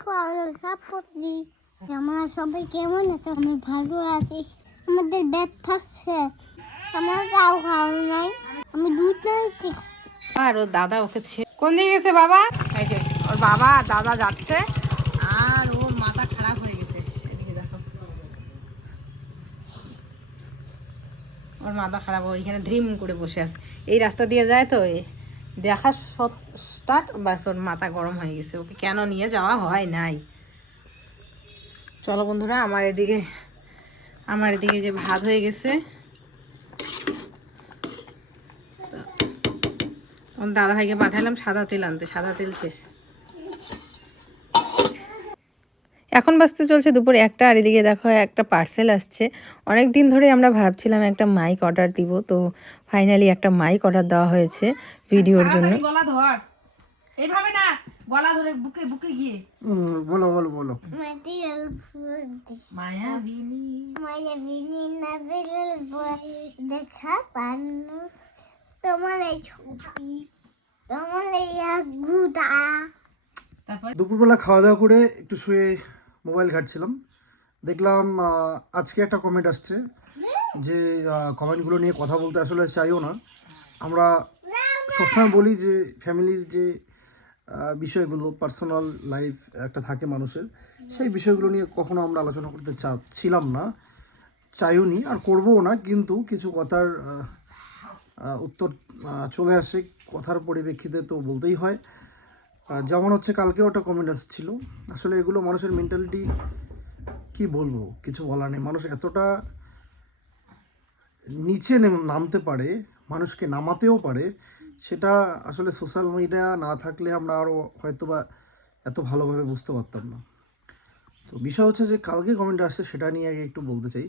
দেখো সাপোর্ট দিই। আমার সবাই কেমন আছে? আমি ভালো আছি। আমাদের ব্রেকফাস্ট শেষ। আমার খাও নাই। আমি দুধ নিতে খাচ্ছি। আর ওর দাদা ওকে কোন দিকে গেছে বাবা? এই যে ওর বাবা দাদা যাচ্ছে আর ওর মাথা খারাপ হয়ে গেছে। এদিকে দেখো ওর মাথা খারাপ, ওইখানে ধ্রিম করে বসে আছে। এই রাস্তা দিয়ে যায় তো দেখা স্টার্ট, বাস ওর মাথা গরম হয়ে গেছে, ওকে কেন নিয়ে যাওয়া হয় নাই। চলো বন্ধুরা, আমার এদিকে যে ভাত হয়ে গেছে, দাদা ভাইকে পাঠালাম সাদা তেল আনতে, সাদা তেল শেষ। এখন বাজতে চলছে দুপুর 1টা, আর এদিকে দেখো একটা পার্সেল আসছে। অনেক দিন ধরে আমরা ভাবছিলাম একটা মাইক অর্ডার দিব, তো ফাইনালি একটা মাইক অর্ডার দেওয়া হয়েছে ভিডিওর জন্য। গলা ধর, এইভাবে না, গলা ধরে বুকে বুকে গিয়ে বলো বলো বলো। মায়াবিনী নাজিল দেখা পান তোমার এই ছবি, তোমার এই আগুটা। দুপুরবেলা খাওয়া দাওয়া করে একটু শুয়ে মোবাইল ঘাঁটছিলাম, দেখলাম আজকে একটা কমেন্ট আসছে যে কমেন্টগুলো নিয়ে কথা বলতে আসলে চাইও না। আমরা সবসময় বলি যে ফ্যামিলির যে বিষয়গুলো, পার্সোনাল লাইফ একটা থাকে মানুষের, সেই বিষয়গুলো নিয়ে কখনো আমরা আলোচনা করতে চাচ্ছিলাম না, চাইওনি আর করবও না। কিন্তু কিছু কথার উত্তর চলে আসে, কথার পরিপ্রেক্ষিতে তো বলতেই হয়। যেমন হচ্ছে কালকেও একটা কমেন্ট আসছিল, আসলে এগুলো মানুষের মেন্টালিটি কি বলবো, কিছু বলার নেই। মানুষ এতটা নিচে নামতে পারে, মানুষকে নামাতেও পারে, সেটা আসলে সোশ্যাল মিডিয়া না থাকলে আমরা আরও হয়তো বা এত ভালোভাবে বুঝতে পারতাম না। তো বিষয় হচ্ছে যে কালকে কমেন্ট আসছে, সেটা নিয়ে আগে একটু বলতে চাই।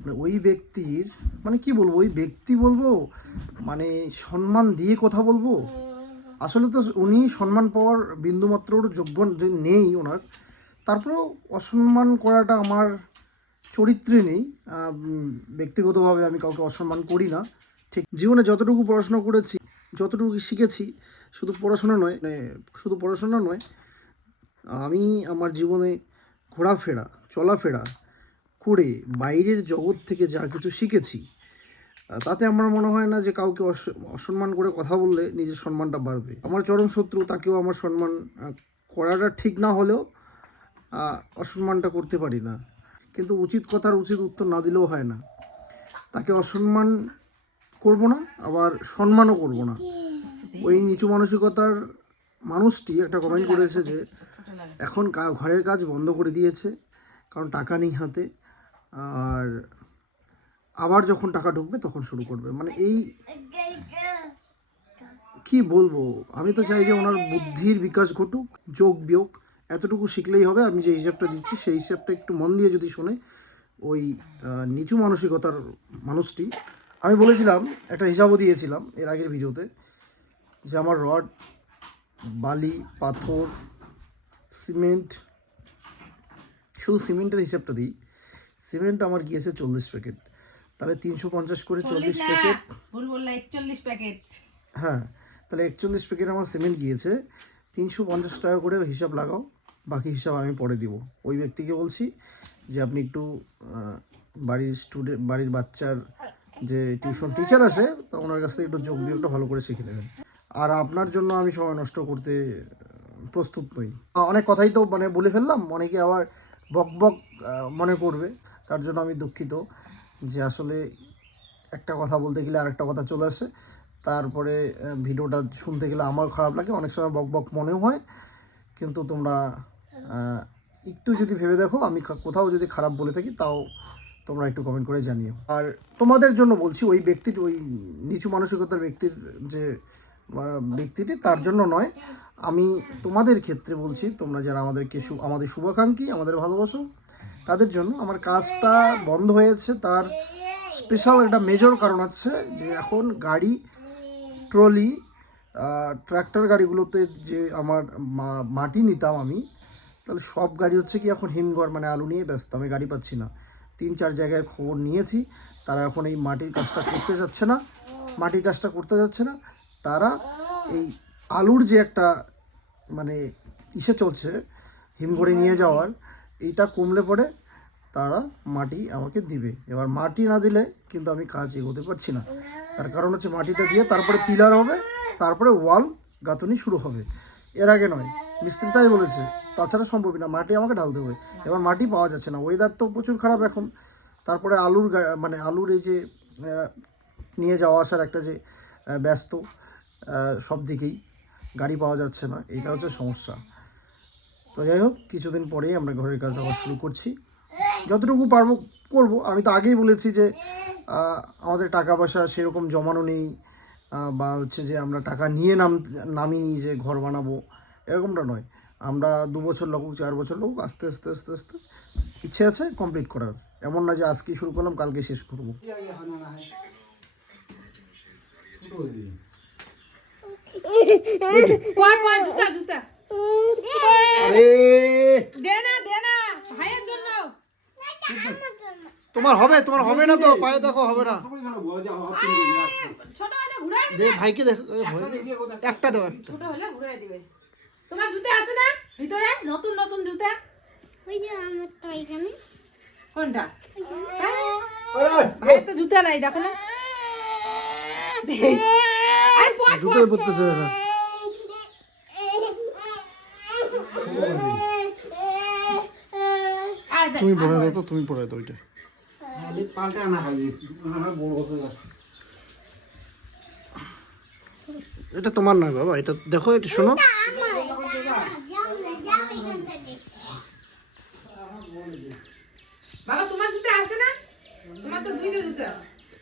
মানে ওই ব্যক্তির, মানে কি বলবো, ওই ব্যক্তি বলবো, মানে সম্মান দিয়ে কথা বলবো। আসলে তো উনি সম্মান পাওয়ার বিন্দুমাত্র যোগ্য নেই ওনার, তারপরেও অসম্মান করাটা আমার চরিত্রে নেই। ব্যক্তিগতভাবে আমি কাউকে অসম্মান করি না। ঠিক জীবনে যতটুকু পড়াশোনা করেছি, যতটুকু শিখেছি, শুধু পড়াশোনা নয়, আমি আমার জীবনে ঘোরাফেরা চলাফেরা করে বাইরের জগৎ থেকে যা কিছু শিখেছি, তাতে আমার মনে হয় না যে কাউকে অসম্মান করে কথা বললে নিজের সম্মানটা বাড়বে। আমার চরম শত্রু, তাকেও আমার সম্মান করাটা ঠিক না হলেও অসম্মানটা করতে পারি না। কিন্তু উচিত কথার উচিত উত্তর না দিলেও হয় না। তাকে অসম্মান করব না, আবার সম্মানও করব না। ওই নিচু মানসিকতার মানুষটি একটা কমেন্ট করেছে যে এখন ঘরের কাজ বন্ধ করে দিয়েছে, কারণ টাকা নেই হাতে, আর আবার যখন টাকা ঢুকবে তখন শুরু করবে। মানে এই কি বলবো, আমি তো চাই যে ওনার বুদ্ধির বিকাশ ঘটুক, যোগ বিয়োগ এতটুকু শিখলেই হবে। আমি যে হিসাবটা দিচ্ছি সেই হিসাবটা একটু মন দিয়ে যদি শোনে ওই নিচু মানসিকতার মানুষটি। আমি বলেছিলাম, একটা হিসাবও দিয়েছিলাম এর আগের ভিডিওতে, যে আমার রড, বালি, পাথর, সিমেন্ট, শুধু সিমেন্টের হিসাবটা দিই, সিমেন্ট আমার গিয়েছে 40 প্যাকেট, তাহলে 350 করে 40 প্যাকেট, ভুল বললা 41 প্যাকেট। হ্যাঁ, তাহলে 41 প্যাকেট আমার সিমেন্ট গিয়েছে। 350 টাকা করে হিসাব লাগাও, বাকি হিসাব আমি পরে দিব। ওই ব্যক্তিকে বলছি যে আপনি একটু বাড়ির বাচ্চার যে টিউশন টিচার আছে, তো ওনার কাছ থেকে একটু যোগ বিয়োগটা ভালো করে শিখে নেবেন। আর আপনার জন্য আমি সময় নষ্ট করতে প্রস্তুত নই। অনেক কথাই তো মানে বলে ফেললাম, অনেকে আবার বক বক মনে করবে, তার জন্য আমি দুঃখিত। যে আসলে একটা কথা বলতে গেলে আরেকটা কথা চলে আসে, তারপরে ভিডিওটা শুনতে গেলে আমার খারাপ লাগে, অনেক সময় বক বক মনেও হয়। কিন্তু তোমরা একটু যদি ভেবে দেখো, আমি কোথাও যদি খারাপ বলে থাকি তাও তোমরা একটু কমেন্ট করে জানিও। আর তোমাদের জন্য বলছি, ওই ব্যক্তির, ওই নিচু মানসিকতার ব্যক্তির যে ব্যক্তিটি, তার জন্য নয়, আমি তোমাদের ক্ষেত্রে বলছি, তোমরা যারা আমাদের শুভাকাঙ্ক্ষী, আমাদের ভালোবাসো, তাদের জন্য। আমার কাজটা বন্ধ হয়েছে, তার স্পেশাল একটা মেজর কারণ আছে যে এখন গাড়ি, ট্রলি, ট্র্যাক্টর গাড়িগুলোতে যে আমার মাটি নিতাম আমি, তাহলে সব গাড়ি হচ্ছে কি এখন হিমঘর, মানে আলু নিয়ে ব্যস্ত, আমি গাড়ি পাচ্ছি না। 3-4 জায়গায় খবর নিয়েছি, তারা এখন এই মাটির কাজটা করতে যাচ্ছে না। তারা এই আলুর যে একটা মানে চলছে, হিমঘরে নিয়ে যাওয়ার, এইটা কমলে পরে তারা মাটি আমাকে দিবে। এবার মাটি না দিলে কিন্তু আমি কাজ এগোতে পারছি না। তার কারণ হচ্ছে মাটিটা দিয়ে তারপরে পিলার হবে, তারপরে ওয়াল গাঁথনি শুরু হবে, এর আগে নয়। মিস্ত্রি তাই বলেছে, তাছাড়া সম্ভবই না, মাটি আমাকে ঢালতে হবে। এবার মাটি পাওয়া যাচ্ছে না, ওয়েদার তো প্রচুর খারাপ এখন। তারপরে মানে আলুর এই যে নিয়ে যাওয়া আসার একটা যে ব্যস্ত, সব দিকেই গাড়ি পাওয়া যাচ্ছে না, এটা হচ্ছে সমস্যা। তো যাই হোক, কিছুদিন পরেই আমরা ঘরের কাজ আবার শুরু করছি, যতটুকু পারবো করব। আমি তো আগেই বলেছি যে আমাদের টাকা পয়সা সেরকম জমানো নেই, বা হচ্ছে যে আমরা টাকা নিয়ে নামিনি যে ঘর বানাবো, এরকমটা নয়। আমরা 2 বছর লাগুক 4 বছর লাগুক, আস্তে আস্তে আস্তে আস্তে ইচ্ছে আছে কমপ্লিট করার। এমন না যে আজকে শুরু করলাম কালকে শেষ করবো। তোমার হবে না তো, পায়ে দেখো হবে না। যে ভাইকে দেখো, একটা দাও, ছোট হলে ঘুরে দিবে। তোমার জুতা আছে না ভিতরে, নতুন নতুন জুতা? ওই যে আমার তো এখানে। কোনটা? ভাই তো জুতা নাই, দেখো না। আরে জুতোই পড়তেছে না। তুমি পরে দাও তো, তুমি পরে দাও ওইটা। এটা তোমার নয় বাবা, এটা দেখো, এটা শোনো। বাবা তোমার জুতা আছে না? তোমার তো দুইটা জুতা।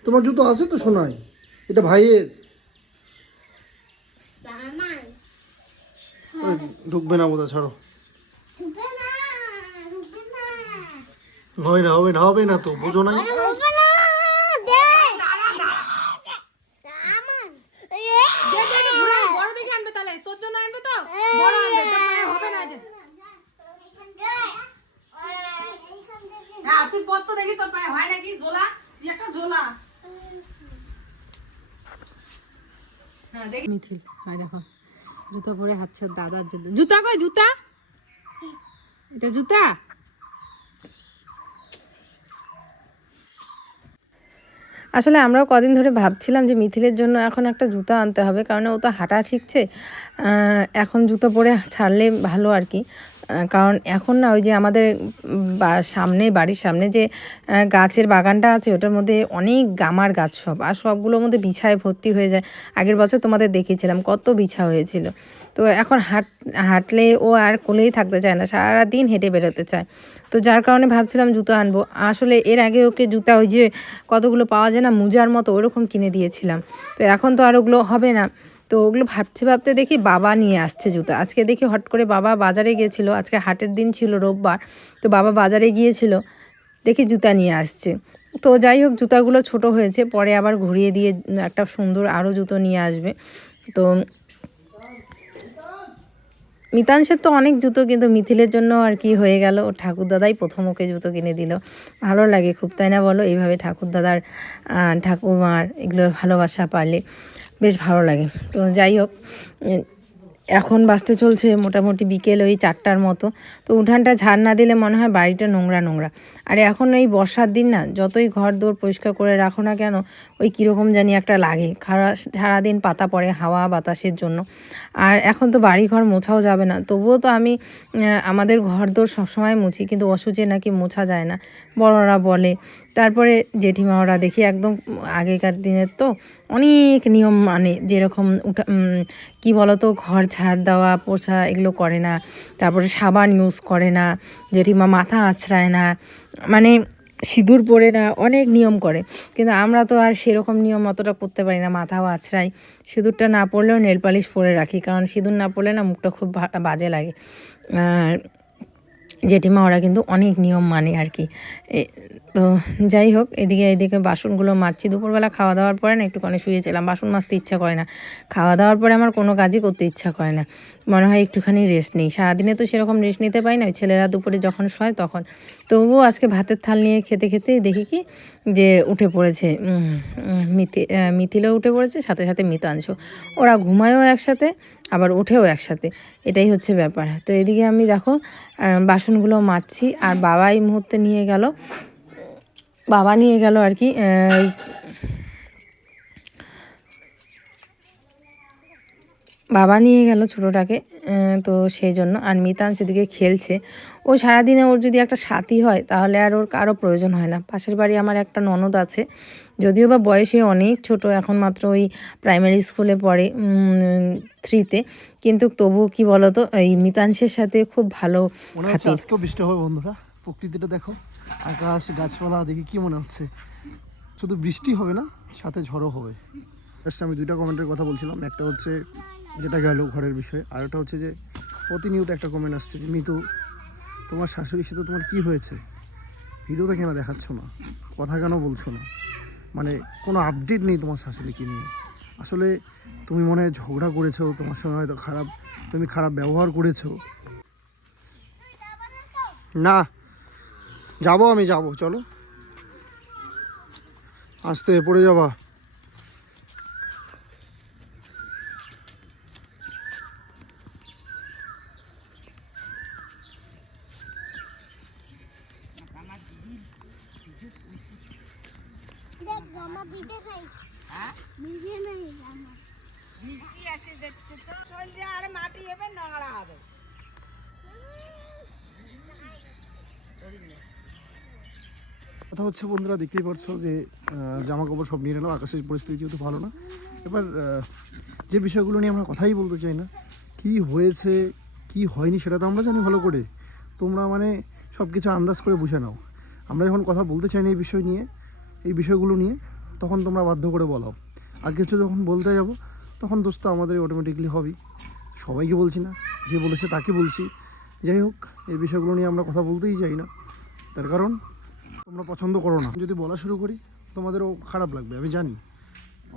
তোমার জুতো আছে তো শোনাই, এটা ভাইয়ের। ঢুকবে না বোধহয়, ছাড়ো। হবে না তো, বুঝো নাই। মিথিল দেখো জুতা পরে হাঁটছে, দাদার জুতা কই? জুতা, এটা জুতা। আসলে আমরাও কদিন ধরে ভাবছিলাম যে মিথিলের জন্য এখন একটা জুতা আনতে হবে, কারণ ও তো হাঁটা শিখছে। এখন জুতো পরে ছাড়লে ভালো আর কি। কারণ এখন না ওই যে আমাদের বাড়ির সামনে যে গাছের বাগানটা আছে, ওটার মধ্যে অনেক গামার গাছ সব, আর সবগুলোর মধ্যে বিছায় ভর্তি হয়ে যায়। আগের বছর তোমাদের দেখিয়েছিলাম কত বিছা হয়েছিল। তো এখন হাঁটলে ও আর কোলেই থাকতে চায় না, সারাদিন হেঁটে বেরোতে চায়। তো যার কারণে ভাবছিলাম জুতো আনবো। আসলে এর আগে ওকে জুতা ওই যে কতগুলো পাওয়া যায় না মোজার মতো, ওরকম কিনে দিয়েছিলাম। তো এখন তো আর ওগুলো হবে না। তো ওগুলো ভাবতে দেখি বাবা নিয়ে আসছে জুতা। আজকে দেখি হট করে বাবা বাজারে গিয়েছিলো, আজকে হাটের দিন ছিল, রোববার। তো বাবা বাজারে গিয়েছিল, দেখি জুতা নিয়ে আসছে। তো যাই হোক, জুতাগুলো ছোট হয়েছে, পরে আবার ঘুরিয়ে দিয়ে একটা সুন্দর আরও জুতো নিয়ে আসবে। তো মিতাংশের তো অনেক জুতো, কিন্তু মিথিলের জন্য আর কি হয়ে গেল, ও ঠাকুরদাদাই প্রথম ওকে জুতো কিনে দিল। ভালো লাগে খুব, তাই না বলো? এইভাবে ঠাকুরদাদার ঠাকুমার এগুলোর ভালোবাসা পারলে বেশ ভালো লাগে। তো যাই হোক, এখন বাজতে চলছে মোটামুটি বিকেল ওই 4টার মতো। তো উঠানটা ঝাড় না দিলে মনে হয় বাড়িটা নোংরা নোংরা। আর এখন এই বর্ষার দিন না, যতই ঘর দৌড় পরিষ্কার করে রাখো না কেন, ওই কীরকম জানি একটা লাগে। সারাদিন পাতা পড়ে হাওয়া বাতাসের জন্য। আর এখন তো বাড়ি ঘর মোছাও যাবে না, তবুও তো আমি আমাদের ঘর দৌড় সবসময় মুছি, কিন্তু অসুচে নাকি মোছা যায় না, বড়রা বলে। তারপরে জেঠিমা ওরা দেখি একদম আগেকার দিনের তো অনেক নিয়ম মানে, যেরকম কি বলতো, ঘর ঝাড় দেওয়া পোছা এগুলো করে না। তারপরে সাবান ইউজ করে না, জেঠিমা মাথা আঁচড়ায় না, মানে সিঁদুর পরে না, অনেক নিয়ম করে। কিন্তু আমরা তো আর সেরকম নিয়ম অতটা করতে পারি না, মাথাও আঁচড়াই। সিঁদুরটা না পরলেও নেল পালিশ পরে রাখি, কারণ সিঁদুর না পরলে না মুখটা খুব বাজে লাগে। আর জেঠিমা ওরা কিন্তু অনেক নিয়ম মানে আর কি। তো যাই হোক, এদিকে বাসনগুলো মাজছি। দুপুরবেলা খাওয়া দাওয়ার পরে না একটুখানি শুয়েছিলাম, বাসন মাজতে ইচ্ছা করে না। খাওয়া দাওয়ার পরে আমার কোনো কাজই করতে ইচ্ছা করে না, মনে হয় একটুখানি রেস্ট নেই। সারাদিনে তো সেরকম রেস্ট নিতে পারি না, ওই ছেলেরা দুপুরে যখন শোয় তখন। তবুও আজকে ভাতের থাল নিয়ে খেতে দেখি কি যে উঠে পড়েছে মিথিলেও উঠে পড়েছে, সাথে সাথে মিতাংশ। ওরা ঘুমায়ও একসাথে, আবার ওঠেও একসাথে, এটাই হচ্ছে ব্যাপার। তো এদিকে আমি দেখো বাসনগুলো মাজছি, আর বাবা এই মুহূর্তে নিয়ে গেল আর কি বাবা নিয়ে গেল ছোটোটাকে, তো সেই জন্য। আর মিতান সেদিকে খেলছে। ও সারাদিনে ওর যদি একটা সাথী হয় তাহলে আর ওর কারো প্রয়োজন হয় না। পাশের বাড়ি আমার একটা ননদ আছে, যদিও বা বয়সে অনেক ছোট, এখন মাত্র ওই প্রাইমারি স্কুলে পড়ে 3-তে, কিন্তু তবুও কি বলতো এই মিতাংশের সাথে খুব ভালো খাতির। আজকেও বৃষ্টি হবে বন্ধুরা, প্রকৃতিটা দেখো, আকাশ গাছপালা দেখে কি মনে হচ্ছে শুধু বৃষ্টি হবে না, সাথে ঝড়ও হবে। আমি 2টা কমেন্টের কথা বলছিলাম, একটা হচ্ছে যেটা গেল ঘরের বিষয়ে, আর একটা হচ্ছে যে প্রতিনিয়ত একটা কমেন্ট আসছে যে মিতু তোমার শাশুড়ির সাথে তোমার কি হয়েছে, ভিডিওটা কেন দেখাচ্ছ না, কথা কেন বলছো না, মানে কোনো আপডেট নেই তোমার শাশুড়িকে নিয়ে। আসলে তুমি মনে হয় ঝগড়া করেছো, তোমার সঙ্গে হয়তো তুমি খারাপ ব্যবহার করেছো। না যাবো, আমি যাবো, চলো আসতে পড়ে যাবা। দেখ জামা ভিজে নাই, হ্যাঁ ভিজে নাই জামা, বৃষ্টি আসে যাচ্ছে তো শরীরে আর মাটি হবে, নোংরা হবে। কথা হচ্ছে বন্ধুরা, দেখতেই পাচ্ছ যে জামা কাপড় সব নিয়ে নিলাম, আকাশের পরিস্থিতি যেহেতু ভালো না। এবার যে বিষয়গুলো নিয়ে আমরা কথাই বলতে চাই না, কি হয়েছে কি হয়নি সেটা তো আমরা জানি ভালো করে, তোমরা মানে সব কিছু আন্দাজ করে বুঝে নাও। আমরা যখন কথা বলতে চাই না এই বিষয়গুলো নিয়ে, তখন তোমরা বাধ্য করে বলাও, আর কিছু যখন বলতে যাবো তখন দোস্ত আমাদের অটোমেটিকলি হবেই। সবাইকে বলছি না, যে বলেছে তাকে বলছি। যাই হোক, এই বিষয়গুলো নিয়ে আমরা কথা বলতেই চাই না, তার কারণ তোমরা পছন্দ করো না। যদি বলা শুরু করি তোমাদেরও খারাপ লাগবে, আমি জানি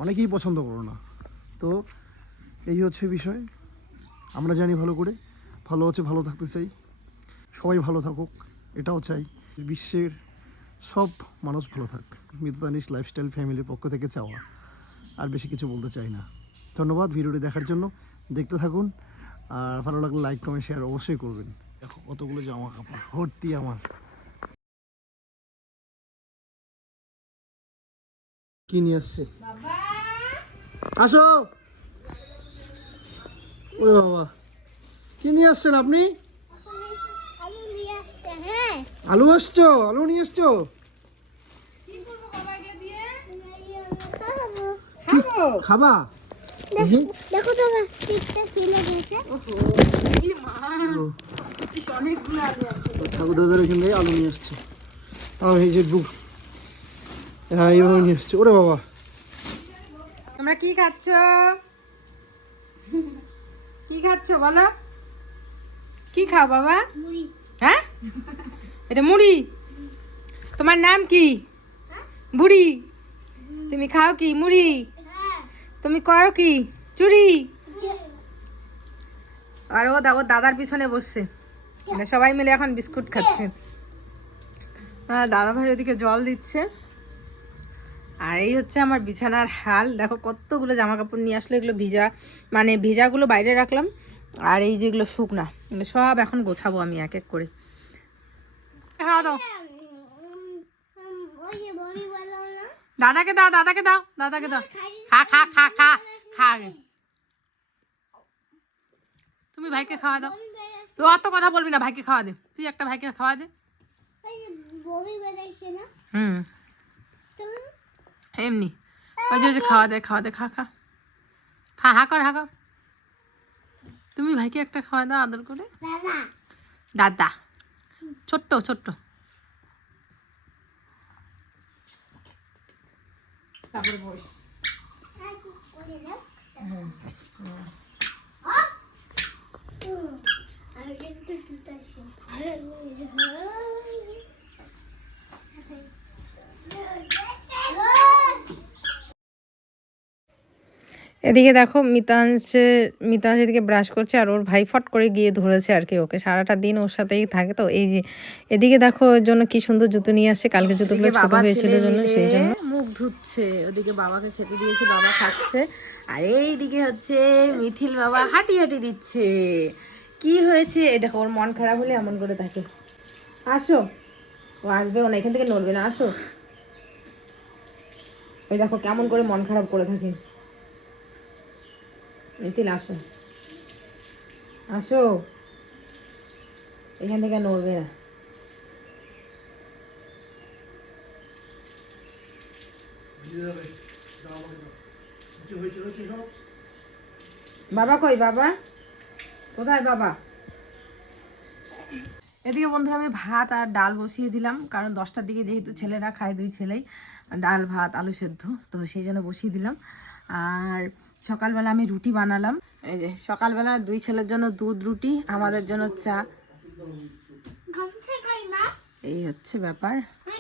অনেকেই পছন্দ করো না। তো এই হচ্ছে বিষয়, আমরা জানি ভালো করে, ভালো আছে, ভালো থাকতে চাই, সবাই ভালো থাকুক এটাও চাই, বিশ্বের সব মানুষ ভালো থাক, মিতানিস লাইফস্টাইল ফ্যামিলির পক্ষ থেকে চাওয়া, আর বেশি কিছু বলতে চাই না। ধন্যবাদ ভিডিওটি দেখার জন্য, দেখতে থাকুন, আর ভালো লাগলে লাইক কমেন্ট শেয়ার অবশ্যই করবেন। দেখো কতগুলো জামা কাপড় ভর্তি আমার। কি নিয়ে আসছে, আসো। ওরে বাবা, কি নিয়ে আসছেন আপনি? আলু নিয়ে আসতে, হ্যাঁ আলু আসছো, আলু নিয়ে আসছো? খাবা? দেখো তো পিঠটা ফেলে দিয়েছে। ঠাকুর দাদার এখান থেকে আলু নিয়ে আসছে, তাও এই যে বুক, হ্যাঁ এইভাবে নিয়ে আসছে। ওরে বাবা, তোমরা কি খাচ্ছ? কি খাচ্ছ বলো? কি খাও বাবা? মুড়ি। হ্যাঁ, এটা মুড়ি। তোমার নাম কি? বুড়ি। তুমি খাও কি মুড়ি? তুমি করো কি চুরি? আর ও দাদার পিছনে বসছে, মানে সবাই মিলে এখন বিস্কুট খাচ্ছে। দাদা ভাই ওদিকে জল দিচ্ছে। আর এই হচ্ছে আমার বিছানার হাল, দেখো কতগুলো জামা কাপড় নিয়ে আসলো, এগুলো ভিজা, মানে ভিজাগুলো বাইরে রাখলাম, আর এই যেগুলো শুকনা, এগুলো সব এখন গোছাবো আমি এক এক করে। খাওয়া দাও, ওই যে বমি বললাম না, দাদাকে দাও, দাদাকে দাও, দাদাকে দাও। খা খা খা খা খা, তুমি ভাইকে খাওয়া দাও। তুই অত কথা বলবি না, ভাইকে খাওয়া দে, তুই একটা ভাইকে খাওয়া দে। ওই যে বমি বেড়াইছে না, এমনি ওই যে খাওয়া দে, খাওয়া দে, খা খা খা, হা কর, হা কর। তুমি ভাইকে একটা খাওয়া দাও আদর করে। দাদা দাদা ছোট্ট ছোট্ট। তারপরে বস। করে দাও। আমি একটু শুতাছি। এদিকে দেখো মিতাংশ এদিকে ব্রাশ করছে, আর ওর ভাই ফট করে গিয়ে ধরেছে আর কি ওকে, সারাটা দিন ওর সাথেই থাকে। তো এই যে এদিকে দেখো ওর জন্য কি সুন্দর জুতো নিয়ে আসছে, কালকে জুতোগুলো ছোট হয়েছিল জন্য সেই জন্য। মুখ মুখ ধুচ্ছে, ওদিকে বাবাকে খেতে দিয়েছে, বাবা খাচ্ছে, আর এইদিকে হচ্ছে মিথিল বাবা হাঁটি হাঁটি দিচ্ছে। কি হয়েছে? এই দেখো, ওর মন খারাপ হলে এমন করে থাকে। আসো, ও আসবেও না, এখান থেকে নড়বে না, আসো। ওই দেখো কেমন করে মন খারাপ করে থাকে। মিথিল আসো, আসো, এখান থেকে নড়বে না। বাবা কই? বাবা কোথায়? বাবা এদিকে বন্ধুরা আমি ভাত আর ডাল বসিয়ে দিলাম, কারণ 10টার দিকে যেহেতু ছেলেরা খায়, 2 ছেলেই ডাল ভাত আলু সেদ্ধ, তো সেই জন্য বসিয়ে দিলাম। আর সকালবেলা আমি রুটি বানালাম। এই যে সকালবেলা 2 ছেলের জন্য দুধ রুটি, আমাদের জন্য চা। এই হচ্ছে ব্যাপার।